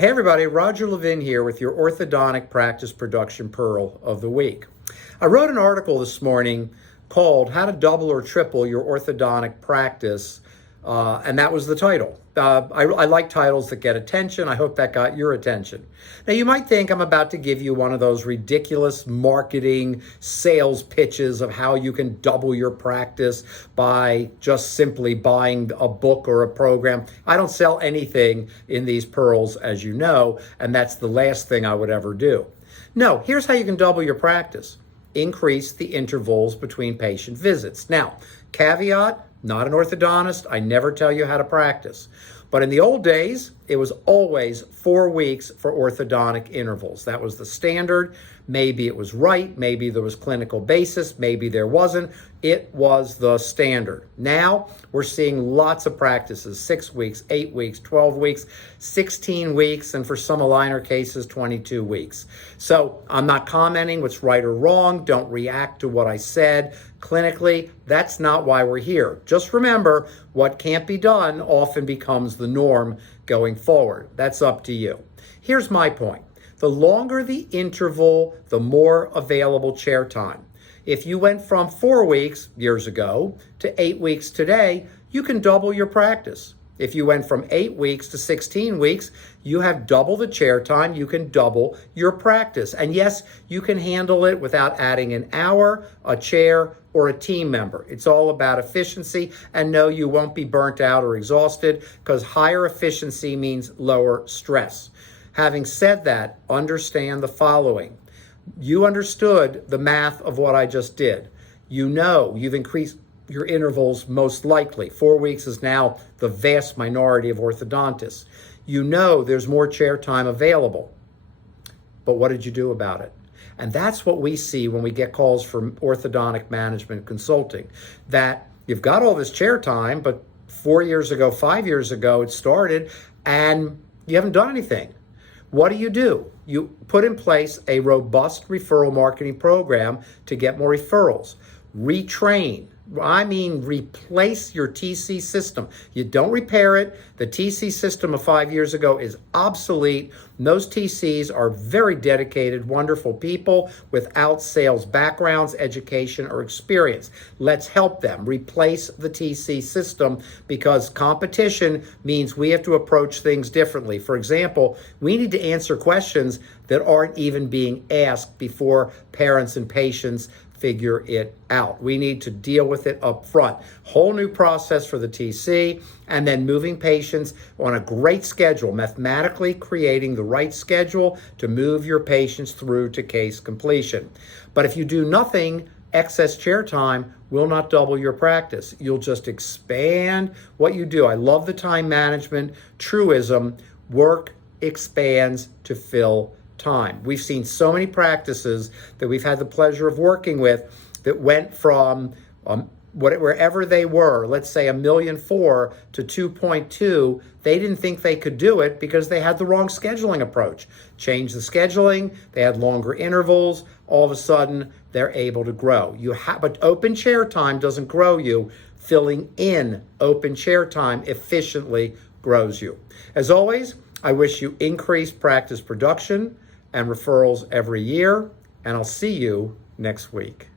Hey everybody, Roger Levin here with your orthodontic practice production pearl of the week. I wrote an article this morning called How to Double or Triple Your Orthodontic Practice, and that was the title. I like titles that get attention. I hope that got your attention. Now you might think I'm about to give you one of those ridiculous marketing sales pitches of how you can double your practice by just simply buying a book or a program. I don't sell anything in these pearls, as you know, and that's the last thing I would ever do. No, here's how you can double your practice. Increase the intervals between patient visits. Now, caveat, not an orthodontist, I never tell you how to practice. But in the old days, it was always 4 weeks for orthodontic intervals. That was the standard. Maybe it was right, maybe there was clinical basis, maybe there wasn't. It was the standard. Now, we're seeing lots of practices, 6 weeks, 8 weeks, 12 weeks, 16 weeks, and for some aligner cases, 22 weeks. So I'm not commenting what's right or wrong. Don't react to what I said. Clinically, that's not why we're here. Just remember, what can't be done often becomes the norm going forward. That's up to you. Here's my point. The longer the interval, the more available chair time. If you went from 4 weeks years ago to 8 weeks today, you can double your practice. If you went from 8 weeks to 16 weeks, you have double the chair time, you can double your practice. And yes, you can handle it without adding an hour, a chair, or a team member. It's all about efficiency, and no, you won't be burnt out or exhausted because higher efficiency means lower stress. Having said that, understand the following. You understood the math of what I just did. You know you've increased your intervals most likely. 4 weeks is now the vast minority of orthodontists. You know there's more chair time available. But what did you do about it? And that's what we see when we get calls from orthodontic management consulting, that you've got all this chair time, but 4 years ago, 5 years ago, it started and you haven't done anything. What do? You put in place a robust referral marketing program to get more referrals. Retrain. I mean, replace your TC system. You don't repair it. The TC system of 5 years ago is obsolete. Those TCs are very dedicated, wonderful people without sales backgrounds, education, or experience. Let's help them replace the TC system because competition means we have to approach things differently. For example, we need to answer questions that aren't even being asked before parents and patients figure it out. We need to deal with it up front. Whole new process for the TC, and then moving patients on a great schedule, mathematically creating the right schedule to move your patients through to case completion. But if you do nothing, excess chair time will not double your practice. You'll just expand what you do. I love the time management truism. Work expands to fill time. We've seen so many practices that we've had the pleasure of working with that went from wherever they were, let's say 1.4 million to 2.2. They didn't think they could do it because they had the wrong scheduling approach. Change the scheduling, they had longer intervals, all of a sudden they're able to grow. But open chair time doesn't grow you. Filling in open chair time efficiently grows you. As always, I wish you increased practice production and referrals every year, and I'll see you next week.